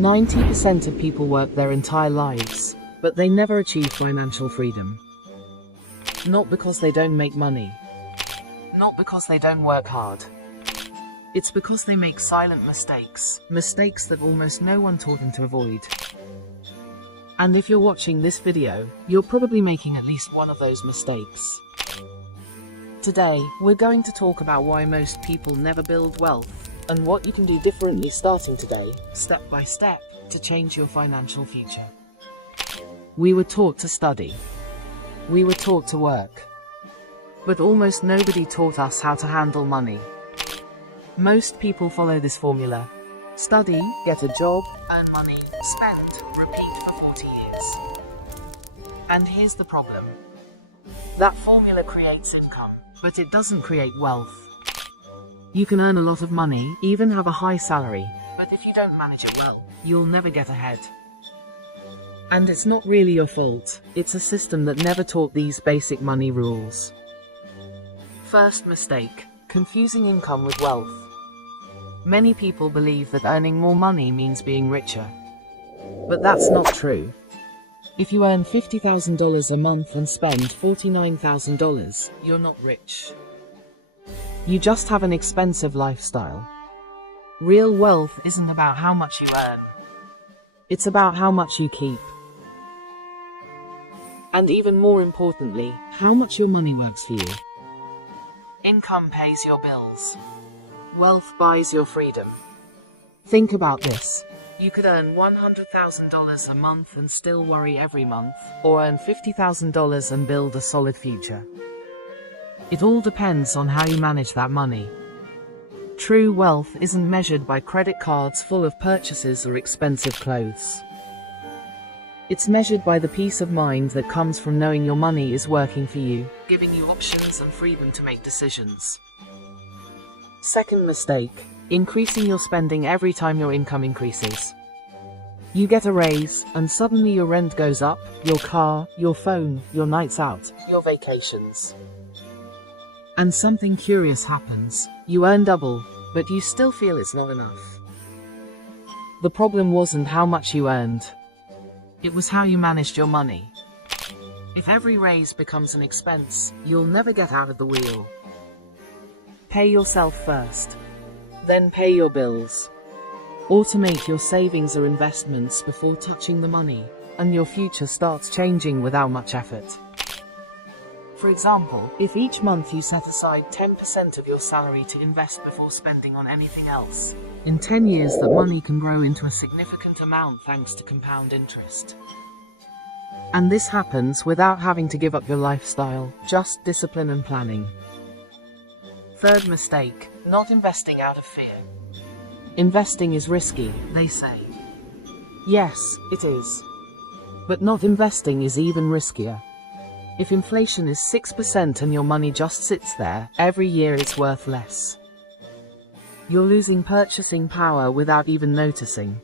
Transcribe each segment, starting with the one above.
90% of people work their entire lives, but they never achieve financial freedom. Not because they don't make money. Not because they don't work hard. It's because they make silent mistakes, mistakes that almost no one taught them to avoid. And if you're watching this video, you're probably making at least one of those mistakes. Today, we're going to talk about why most people never build wealth, and what you can do differently starting today, step by step, to change your financial future. We were taught to study. We were taught to work. But almost nobody taught us how to handle money. Most people follow this formula. Study, get a job, earn money, spend, repeat for 40 years. And here's the problem. That formula creates income, but it doesn't create wealth. You can earn a lot of money, even have a high salary, but if you don't manage it well, you'll never get ahead. And it's not really your fault, it's a system that never taught these basic money rules. First mistake, confusing income with wealth. Many people believe that earning more money means being richer. But that's not true. If you earn $50,000 a month and spend $49,000, you're not rich. You just have an expensive lifestyle. Real wealth isn't about how much you earn. It's about how much you keep. And even more importantly, how much your money works for you. Income pays your bills. Wealth buys your freedom. Think about this. You could earn $100,000 a month and still worry every month, or earn $50,000 and build a solid future. It all depends on how you manage that money. True wealth isn't measured by credit cards full of purchases or expensive clothes. It's measured by the peace of mind that comes from knowing your money is working for you, giving you options and freedom to make decisions. Second mistake, increasing your spending every time your income increases. You get a raise, and suddenly your rent goes up, your car, your phone, your nights out, your vacations. And something curious happens. You earn double, but you still feel it's not enough. The problem wasn't how much you earned. It was how you managed your money. If every raise becomes an expense, you'll never get out of the wheel. Pay yourself first. Then pay your bills. Automate your savings or investments before touching the money, and your future starts changing without much effort. For example, if each month you set aside 10% of your salary to invest before spending on anything else, in 10 years that money can grow into a significant amount thanks to compound interest. And this happens without having to give up your lifestyle, just discipline and planning. Third mistake, not investing out of fear. Investing is risky, they say. Yes, it is. But not investing is even riskier. If inflation is 6% and your money just sits there, every year it's worth less. You're losing purchasing power without even noticing.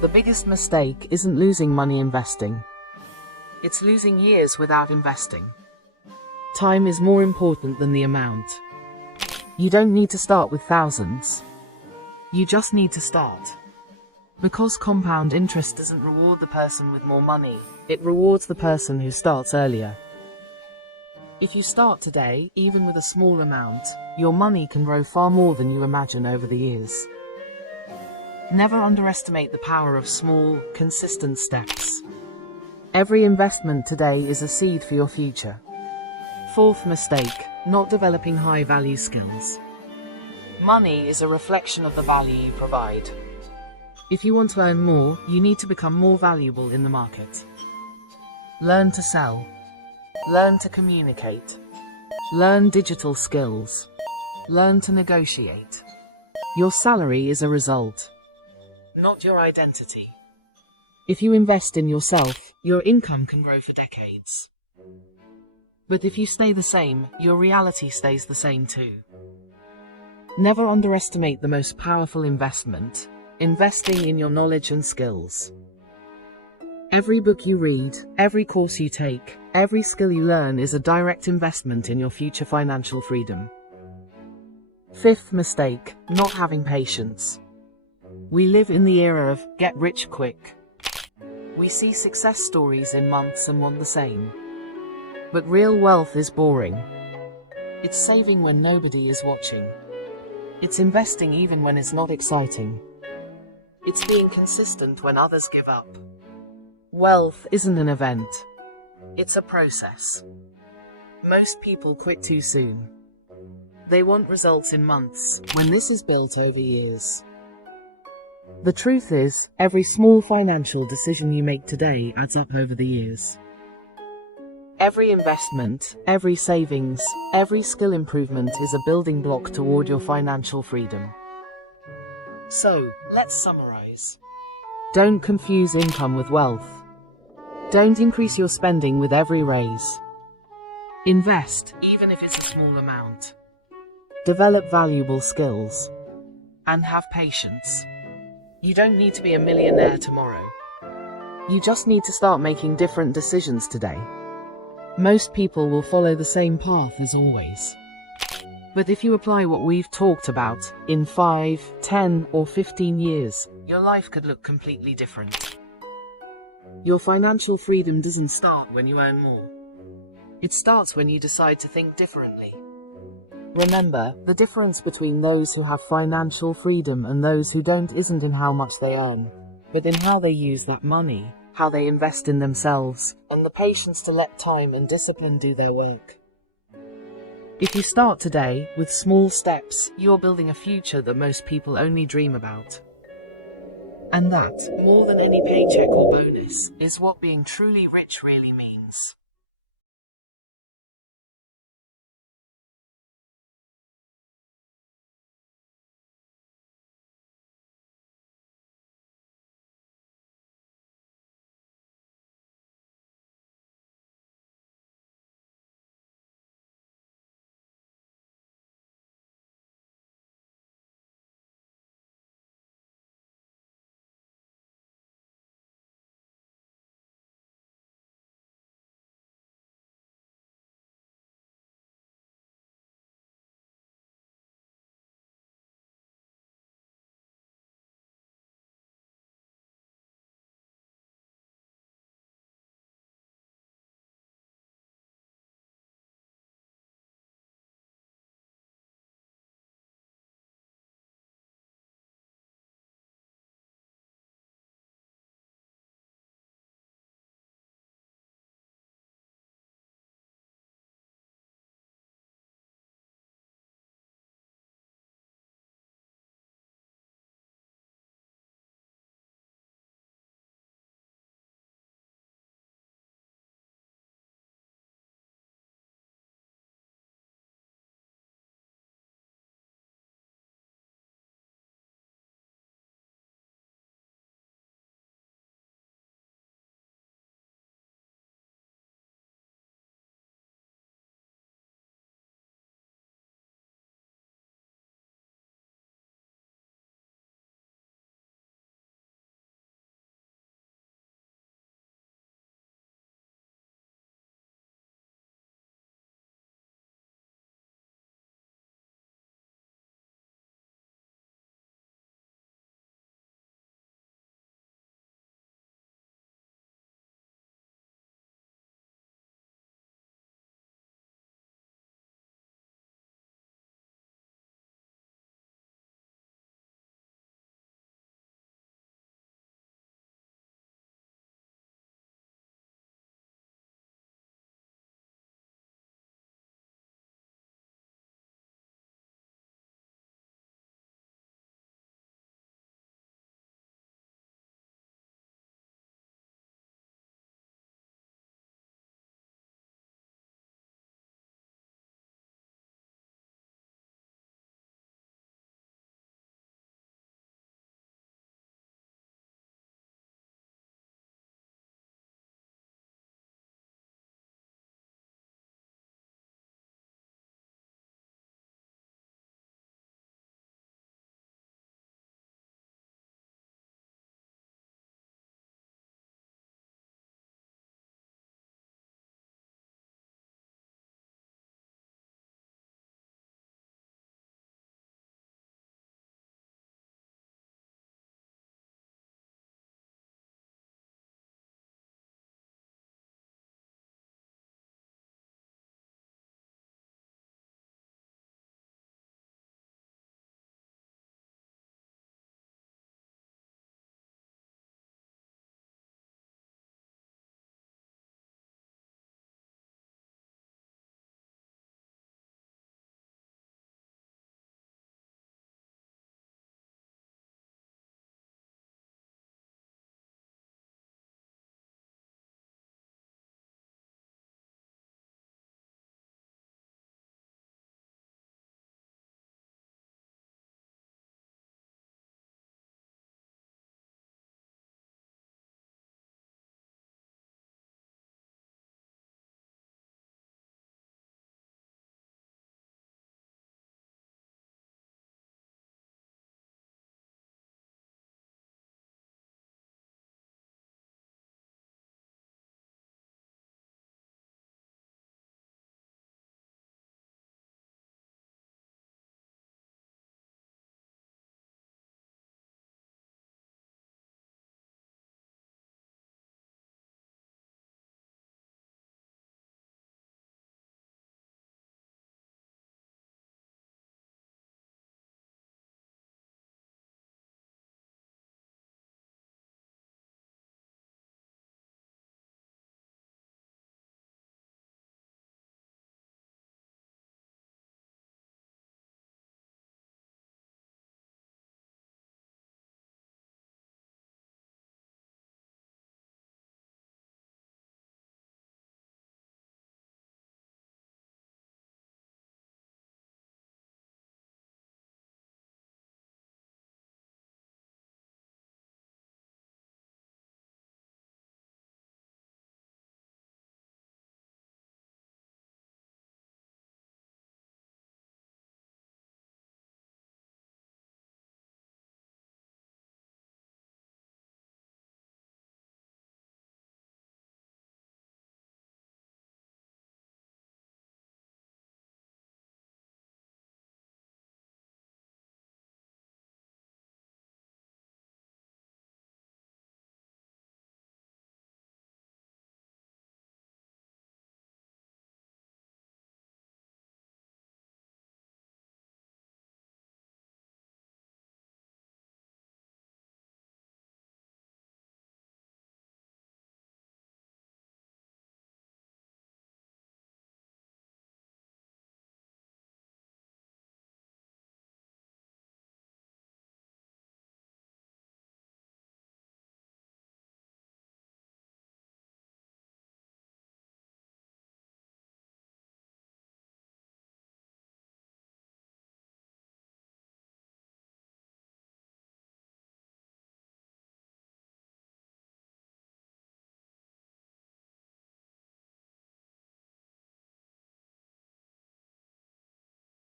The biggest mistake isn't losing money investing. It's losing years without investing. Time is more important than the amount. You don't need to start with thousands. You just need to start. Because compound interest doesn't reward the person with more money, it rewards the person who starts earlier. If you start today, even with a small amount, your money can grow far more than you imagine over the years. Never underestimate the power of small, consistent steps. Every investment today is a seed for your future. Fourth mistake, not developing high-value skills. Money is a reflection of the value you provide. If you want to earn more, you need to become more valuable in the market. Learn to sell. Learn to communicate. Learn digital skills. Learn to negotiate. Your salary is a result, not your identity. If you invest in yourself, your income can grow for decades. But if you stay the same, your reality stays the same too. Never underestimate the most powerful investment: investing in your knowledge and skills. Every book you read, every course you take, every skill you learn is a direct investment in your future financial freedom. Fifth mistake, not having patience. We live in the era of get rich quick. We see success stories in months and want the same. But real wealth is boring. It's saving when nobody is watching. It's investing even when it's not exciting. It's being consistent when others give up. Wealth isn't an event. It's a process. Most people quit too soon. They want results in months, when this is built over years. The truth is, every small financial decision you make today adds up over the years. Every investment, every savings, every skill improvement is a building block toward your financial freedom. So, let's summarize. Don't confuse income with wealth. Don't increase your spending with every raise. Invest, even if it's a small amount. Develop valuable skills. And have patience. You don't need to be a millionaire tomorrow. You just need to start making different decisions today. Most people will follow the same path as always. But if you apply what we've talked about, in 5, 10, or 15 years, your life could look completely different. Your financial freedom doesn't start when you earn more. It starts when you decide to think differently. Remember, the difference between those who have financial freedom and those who don't isn't in how much they earn, but in how they use that money, how they invest in themselves, and the patience to let time and discipline do their work. If you start today, with small steps, you're building a future that most people only dream about. And that, more than any paycheck or bonus, is what being truly rich really means.